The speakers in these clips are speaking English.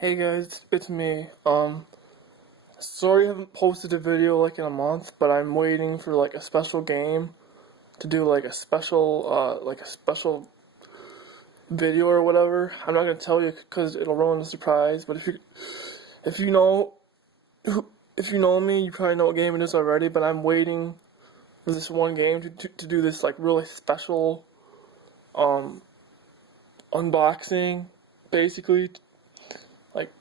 Hey guys, it's me. Sorry I haven't posted a video like in a month, but I'm waiting for like a special game to do like a special video or whatever. I'm not gonna tell you because it'll ruin the surprise. But if you know if you know me, you probably know what game it is already. But I'm waiting for this one game to do this like really special um unboxing, basically like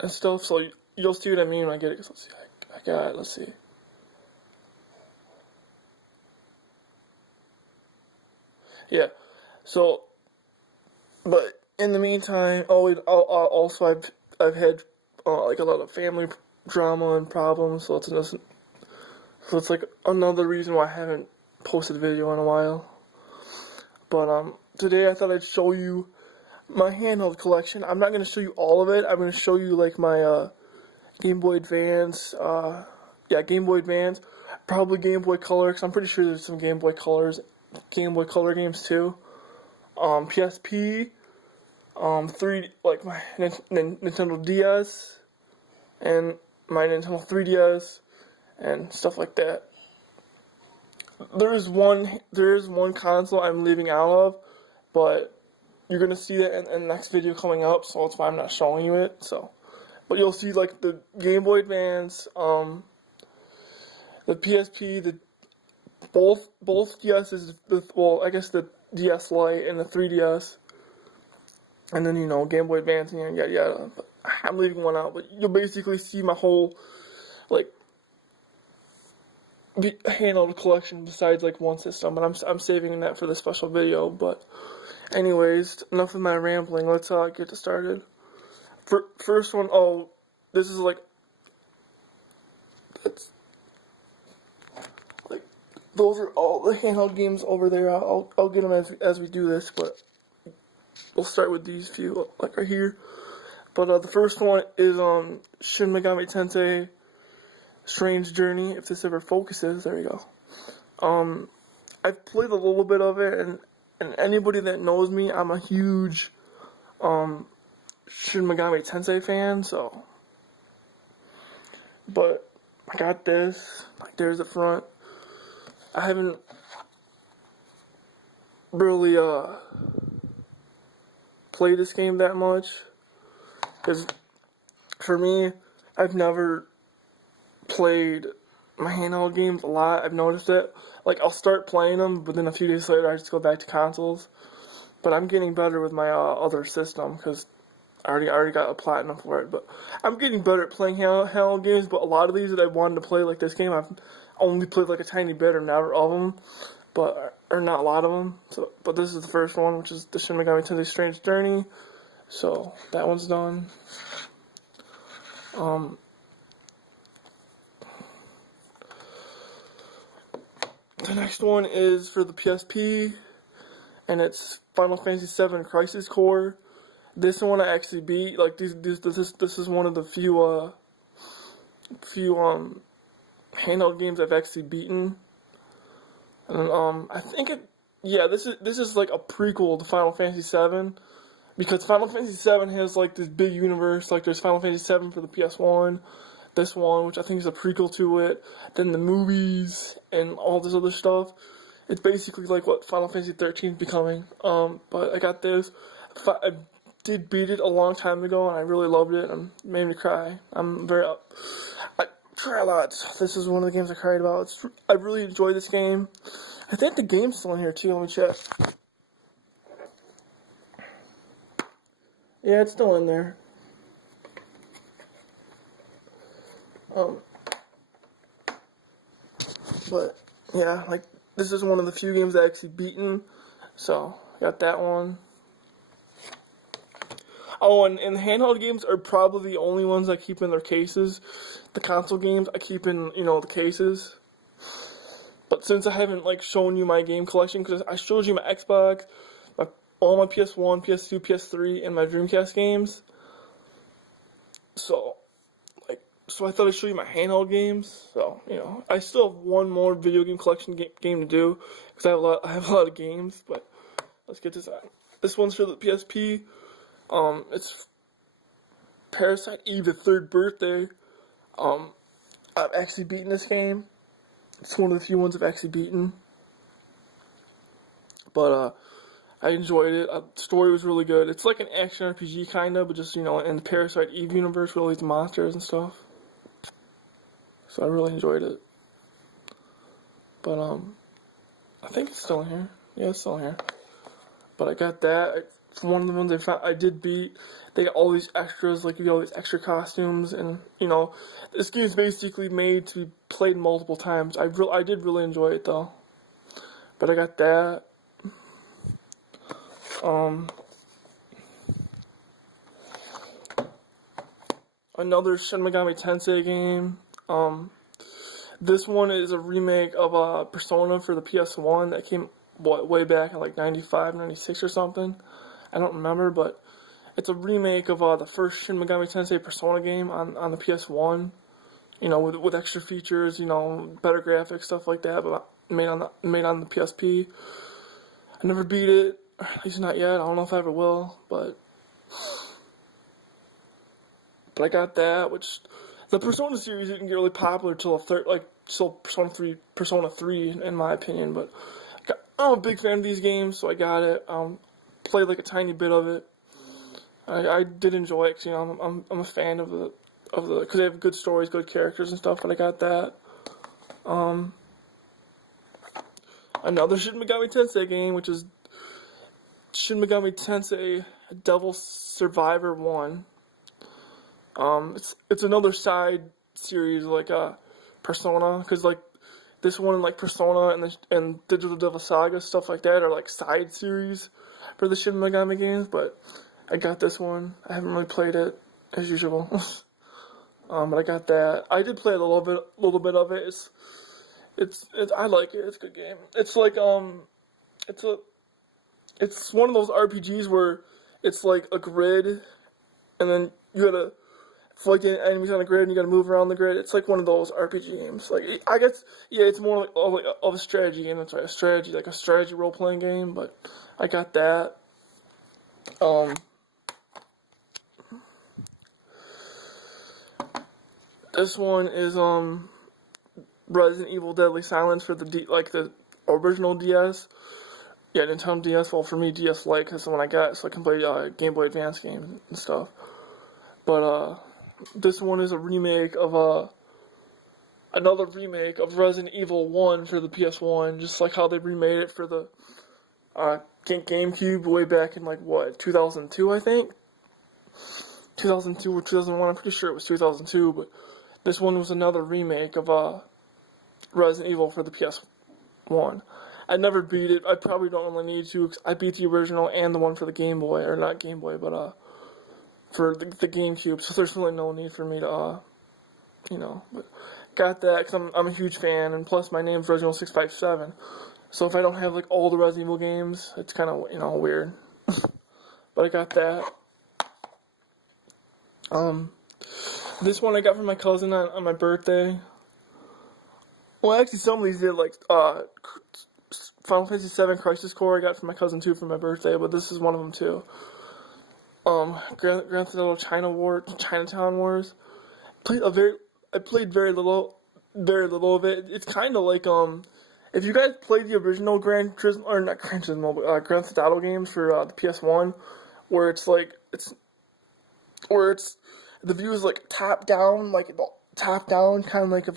and stuff. So you'll see what I mean when I get it. 'Cause let's see, I got it. Let's see. Yeah. So, but in the meantime, also I've had like a lot of family drama and problems. So it's like another reason why I haven't posted a video in a while. But today I thought I'd show you my handheld collection. I'm not gonna show you all of it. I'm gonna show you like my Game Boy Advance, Game Boy Advance, probably Game Boy Color, because I'm pretty sure there's some Game Boy Color games too. PSP, like my Nintendo DS, and my Nintendo 3DS, and stuff like that. There is one console I'm leaving out of, but you're gonna see that in the next video coming up, so that's why I'm not showing you it. So. But you'll see like the Game Boy Advance, the PSP, both DS's, I guess the DS Lite and the 3DS, and then Game Boy Advance and yada yada. But I'm leaving one out, but you'll basically see my whole like handheld collection besides like one system, and I'm saving that for the special video. But anyways, enough of my rambling. Let's get started. First one, this is like, that's, like, those are all the handheld games over there. I'll get them as we do this, but we'll start with these few, like right here. But the first one is Shin Megami Tensei Strange Journey, if this ever focuses, there you go. I've played a little bit of it, and anybody that knows me, I'm a huge, Shin Megami Tensei fan, so. But I got this. Like, there's the front. I haven't really played this game that much, because for me, I've never played my handheld games a lot. I've noticed it. Like, I'll start playing them, but then a few days later, I just go back to consoles. But I'm getting better with my other system, because I already got a platinum for it, but I'm getting better at playing handheld games. But a lot of these that I wanted to play, like this game, I've only played like a tiny bit or never of them, or not a lot of them. So, but this is the first one, which is the Shin Megami Tensei Strange Journey. So that one's done. The next one is for the PSP, and it's Final Fantasy VII Crisis Core. This one I actually beat. Like this is one of the few handheld games I've actually beaten. And I think this is like a prequel to Final Fantasy VII, because Final Fantasy VII has like this big universe. Like there's Final Fantasy VII for the PS1, this one which I think is a prequel to it, then the movies and all this other stuff. It's basically like what Final Fantasy 13 is becoming. But I got this. I did beat it a long time ago, and I really loved it, and it made me cry. I cry a lot. This is one of the games I cried about. I really enjoyed this game. I think the game's still in here too. Let me check. Yeah, it's still in there. But yeah, like this is one of the few games I actually beaten. So I got that one. Oh, and handheld games are probably the only ones I keep in their cases. The console games I keep in, the cases. But since I haven't like shown you my game collection, because I showed you my Xbox, all my PS1, PS2, PS3, and my Dreamcast games. So I thought I'd show you my handheld games. So I still have one more video game collection game to do, because I have a lot of games. But let's get this on. This one's for the PSP. It's Parasite Eve, the third birthday. I've actually beaten this game. It's one of the few ones I've actually beaten. But I enjoyed it. The story was really good. It's like an action RPG kind of, but just, in the Parasite Eve universe with all these monsters and stuff. So I really enjoyed it. But I think it's still in here. Yeah, it's still in here. But I got that. It's one of the ones I did beat. They got all these extras, like you get all these extra costumes, and this game's basically made to be played multiple times. I did really enjoy it though. But I got that. Another Shin Megami Tensei game. This one is a remake of Persona for the PS1 that came way back in like 95, 96 or something. I don't remember, but it's a remake of the first Shin Megami Tensei Persona game on the PS1. With extra features, better graphics, stuff like that, but made on the PSP. I never beat it, at least not yet. I don't know if I ever will, but I got that, which the Persona series didn't get really popular till Persona 3, in my opinion. But I'm a big fan of these games, so I got it. Played like a tiny bit of it. I did enjoy it, because I'm a fan of the because they have good stories, good characters and stuff. But I got that. Another Shin Megami Tensei game, which is Shin Megami Tensei Devil Survivor 1. It's another side series like Persona, because like this one, like Persona and Digital Devil Saga, stuff like that, are like side series for the Shin Megami games. But I got this one. I haven't really played it as usual. But I got that. I did play a little bit of it. It's I like it. It's a good game. It's like it's one of those RPGs where it's like a grid, and then you gotta fight the enemies on the grid, and you gotta move around the grid. It's like one of those RPG games. Like, I guess, yeah, it's more like of a strategy game. That's right, a strategy role playing game. But I got that. This one is Resident Evil Deadly Silence for the original DS. Yeah, Nintendo DS. Well, for me, DS Lite, because the one I got, so I can play Game Boy Advance games and stuff. But this one is a remake of another remake of Resident Evil 1 for the PS1, just like how they remade it for the GameCube way back in 2002, I think. 2002 or 2001. I'm pretty sure it was 2002, but this one was another remake of Resident Evil for the PS1. I never beat it. I probably don't really need to, 'cause I beat the original and the one for the Game Boy, or not Game Boy, but for the GameCube. So there's really no need for me to but got that because I'm a huge fan, and plus my name's Reginald657. So if I don't have all the Resident Evil games, it's kind of weird. But I got that. This one I got from my cousin on my birthday. Well, actually, some of these did Final Fantasy VII Crisis Core I got from my cousin too for my birthday, but this is one of them too. Grand Theft Auto Chinatown Wars. I played very little of it. It's kind of like if you guys played the original Grand Theft Auto games for the PS1, where it's the view is top down, kind of like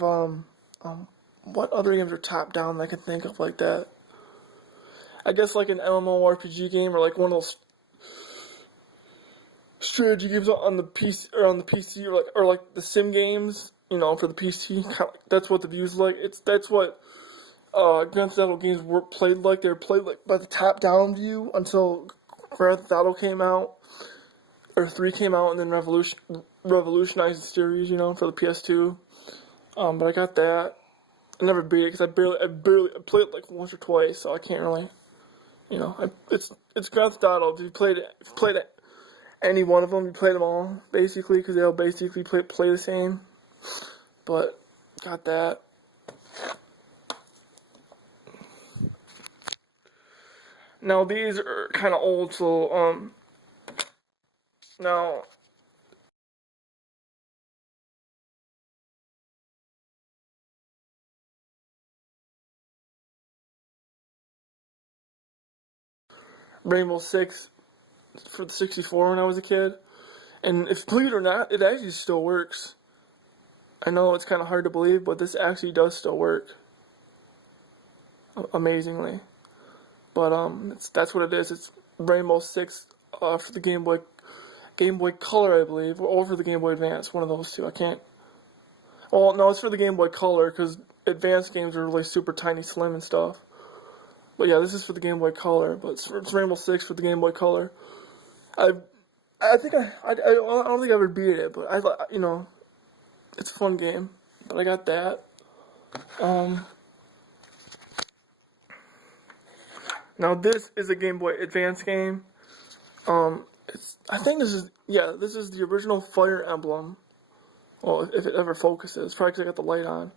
what other games are top down that I can think of like that? I guess like an MMORPG game, or like one of those strategy games on the PC, or like the sim games, for the PC. That's what the views like. That's what Grand Theft Auto games were played like. They were played by the top down view until Grand Theft Auto came out, or 3 came out, and then revolutionized the series, for the PS2. But I got that. I never beat it because I played it once or twice, so I can't really, it's Grand Theft Auto. If you played it, any one of them, you played them all basically, because they all basically play the same. But got that. Now these are kind of old, so now Rainbow Six for the 64 when I was a kid. And if believe it or not, it actually still works. I know it's kind of hard to believe, but this actually does still work. Amazingly. But that's what it is. It's Rainbow Six for the Game Boy Color, I believe, or for the Game Boy Advance. One of those two. I can't. Well, no, it's for the Game Boy Color because advanced games are really super tiny, slim, and stuff. But yeah, this is for the Game Boy Color. But it's Rainbow Six for the Game Boy Color. I think I don't think I ever beat it, but it's a fun game. But I got that. Now this is a Game Boy Advance game. I think this is the original Fire Emblem. Well, if it ever focuses, probably because I got the light on.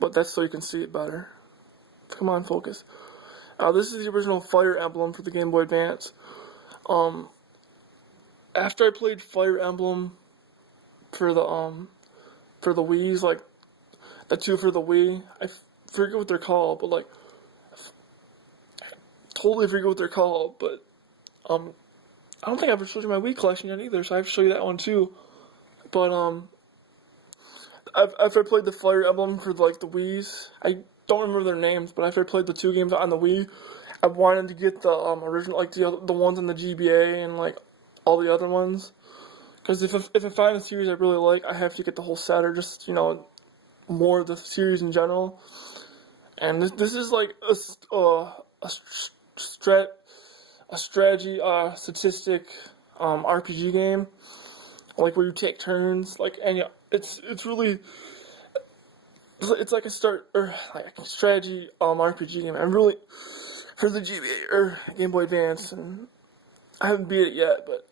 But that's so you can see it better. Come on, focus. This is the original Fire Emblem for the Game Boy Advance. After I played Fire Emblem for the Wii's, like the two for the Wii, I forget what they're called, but like totally forget what they're called, but I don't think I've ever showed you my Wii collection yet either, so I have to show you that one too. But after I played the Fire Emblem for like the Wii's, I don't remember their names, but after I played the two games on the Wii, I wanted to get the original, like the ones in the GBA and like all the other ones. Because if I find a series I really like, I have to get the whole set or just more of the series in general. And this is like a strategy statistic RPG game, like where you take turns, like, and it's really it's like a strategy RPG game. I'm really for the GBA or Game Boy Advance, and I haven't beat it yet, but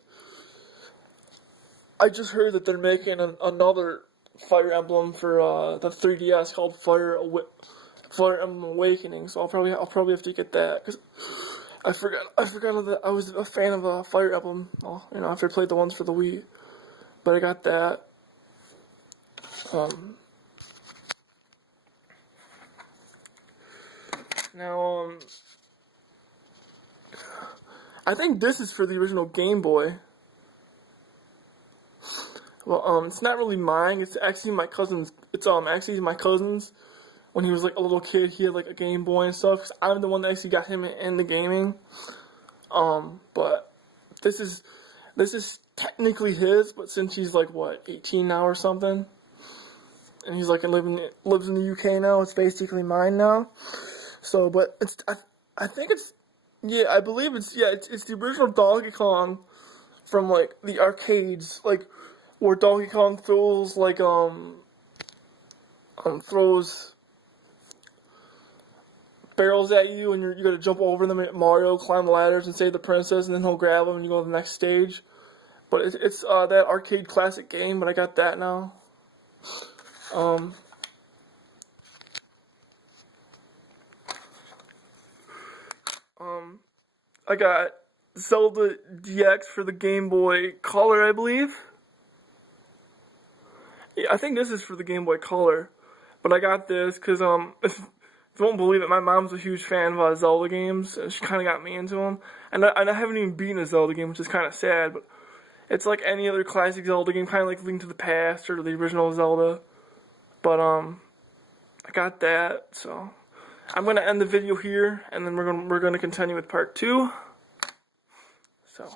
I just heard that they're making another Fire Emblem for the 3DS called Fire Emblem Awakening. So I'll probably have to get that because I forgot that I was a fan of Fire Emblem. Well, after I played the ones for the Wii, but I got that. Now I think this is for the original Game Boy. Well, it's not really mine. It's actually my cousin's. It's actually my cousin's. When he was like a little kid, he had like a Game Boy and stuff. 'Cause I'm the one that actually got him into gaming. But this is technically his. But since he's like 18 now or something, and he's like lives in the UK now, it's basically mine now. So, but I think it's I believe it's the original Donkey Kong from like the arcades, like where Donkey Kong throws like throws barrels at you, and you got to jump over them. At Mario, climb the ladders and save the princess, and then he'll grab them and you go to the next stage. But it's that arcade classic game. But I got that now. I got Zelda DX for the Game Boy Color, I believe. Yeah, I think this is for the Game Boy Color. But I got this because, if you won't believe it, my mom's a huge fan of Zelda games, and she kind of got me into them. And I haven't even beaten a Zelda game, which is kind of sad, but it's like any other classic Zelda game, kind of like Link to the Past or the original Zelda. But, I got that, so I'm going to end the video here, and then we're going to continue with part 2. So...